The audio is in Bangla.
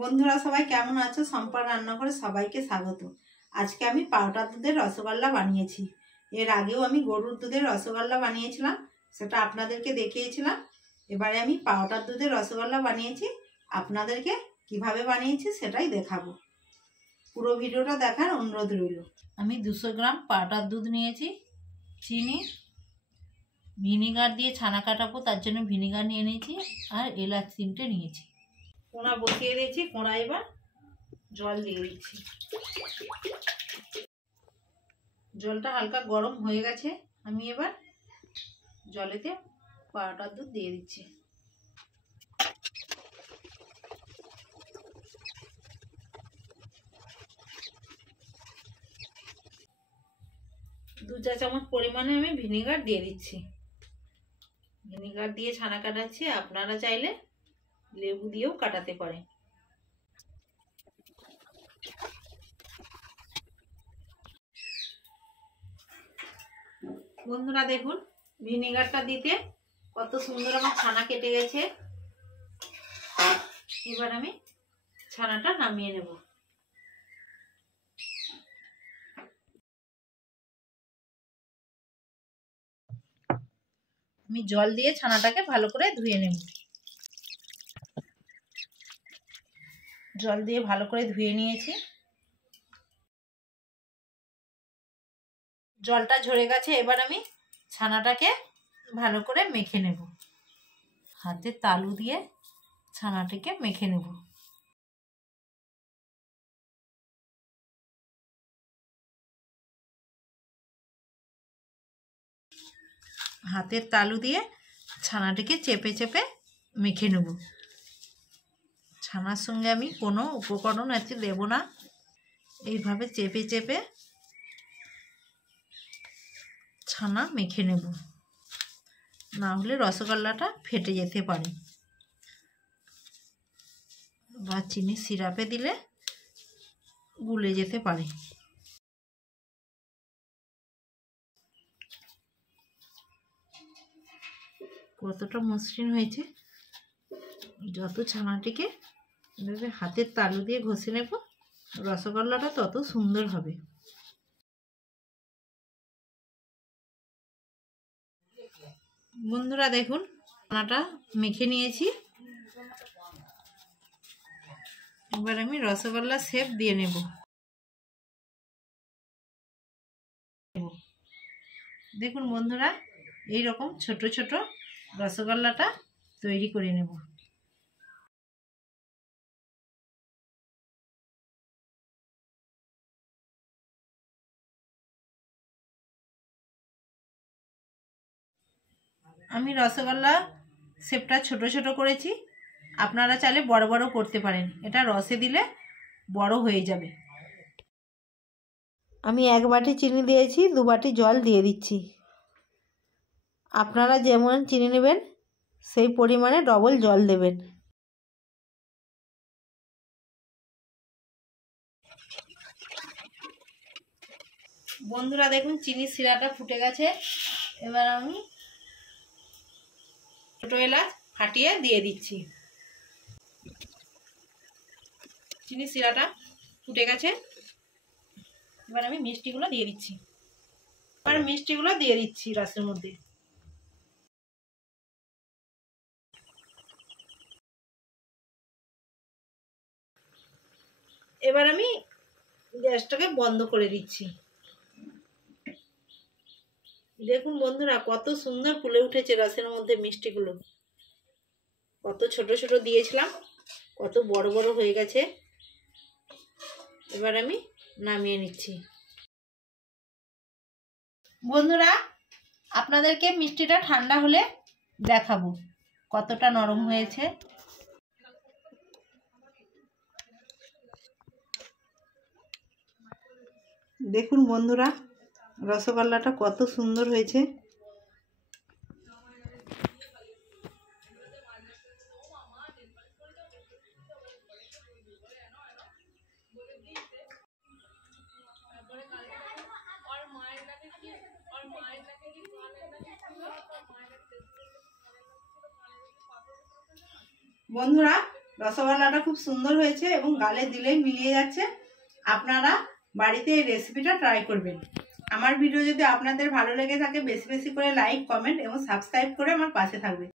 বন্ধুরা সবাই কেমন আছো? সম্পার রান্নাঘরে সবাইকে স্বাগত। আজকে আমি পাউডার দুধের রসগোল্লা বানিয়েছি। এর আগেও আমি গরুর দুধের রসগোল্লা বানিয়েছিলাম, সেটা আপনাদেরকে দেখিয়েছিলাম। এবারে আমি পাউডার দুধের রসগোল্লা বানিয়েছি, আপনাদেরকে কিভাবে বানিয়েছি সেটাই দেখাবো। পুরো ভিডিওটা দেখার অনুরোধ রইল। আমি 200 গ্রাম পাউডার দুধ নিয়েছি, চিনি, ভিনিগার দিয়ে ছানা কাটাবো, তার জন্য ভিনিগার নিয়ে নিয়েছি, আর এলাচ 3টে নিয়েছি। কোনা বসিয়ে দিয়েছি, কোনা এবার জল দিয়ে দিচ্ছি। জলটা হালকা গরম হয়ে গেছে, আমি এবার জলেতে পাউডার দুধ দিয়ে দিচ্ছি। দু চা চামচ পরিমাণে আমি ভিনিগার দিয়ে দিচ্ছি। ভিনিগার দিয়ে ছানা কাটাচ্ছি, আপনারা চাইলে লেবু দিয়েও কাটাতে পারেন। বন্ধুরা দেখুন, ভিনিগারটা দিতে কত সুন্দর আমার ছানা কেটে গেছে। এবার আমি ছানাটা নামিয়ে নেব। আমি জল দিয়ে ছানাটাকে ভালো করে ধুয়ে নেব। জল দিয়ে ভালো করে ধুয়ে নিয়েছি। জলটা ঝরে গেছে, এবার আমি ছানাটাকে ভালো করে মেখে নেব। হাতে তালু দিয়ে ছানাটাকে মেখে নেব। হাতের তালু দিয়ে ছানাটাকে চেপে চেপে মেখে নেব। ছানার সঙ্গে আমি কোনো উপকরণ এতে দেব না, এইভাবে চেপে চেপে ছানা মেখে নেব, না হলে রসগোল্লাটা ফেটে যেতে পারে। বা চিনি সিরাপে দিলে গুলে যেতে পারে। কতটা মসৃণ হয়েছে। যত ছানাটিকে এভাবে হাতের তালু দিয়ে ঘষে নেব, রসগোল্লাটা তত সুন্দর হবে। বন্ধুরা দেখুন, ছানাটা মেখে নিয়েছি। এবার আমি রসগোল্লা শেপ দিয়ে নেব। দেখুন বন্ধুরা, এই রকম ছোট ছোট রসগোল্লাটা তৈরি করে নেব। আমি রসগোল্লা শেপটা ছোট ছোট করেছি, আপনারা চাইলে বড় বড় করতে পারেন। এটা রসে দিলে বড় হয়ে যাবে। আমি 1 বাটি চিনি দিয়েছি, 2 বাটি জল দিয়ে দিচ্ছি। আপনারা যেমন চিনি নেবেন সেই পরিমাণে ডবল জল দেবেন। বন্ধুরা দেখুন, চিনির শিরাটা ফুটে গেছে। এবার আমি ছোট এলাচ ফাটিয়ে দিয়ে দিচ্ছি। চিনির শিরাটা ফুটে গেছে, এবার আমি মিষ্টিগুলো দিয়ে দিচ্ছি। এবার মিষ্টিগুলো দিয়ে দিচ্ছি রসের মধ্যে। এবার আমি গ্যাসটাকে বন্ধ করে দিচ্ছি। দেখুন বন্ধুরা, কত সুন্দর ফুলে উঠেছে রসের মধ্যে মিষ্টিগুলো। কত ছোট ছোট দিয়েছিলাম, কত বড় বড় হয়ে গেছে। এবার আমি নামিয়ে নিচ্ছি। বন্ধুরা, আপনাদেরকে মিষ্টিটা ঠান্ডা হলে দেখাবো কতটা নরম হয়েছে। দেখুন বন্ধুরা, রসগোল্লাটা কত সুন্দর হয়েছে। বন্ধুরা, রসগোল্লাটা খুব সুন্দর হয়েছে এবং গালে দিলেই মিলিয়ে যাচ্ছে। আপনারা বাড়িতে এই রেসিপিটা ট্রাই করবেন। আমার ভিডিও যদি আপনাদের ভালো লেগে থাকে বেশি বেশি করে লাইক, কমেন্ট এবং সাবস্ক্রাইব করে আমার পাশে থাকবে।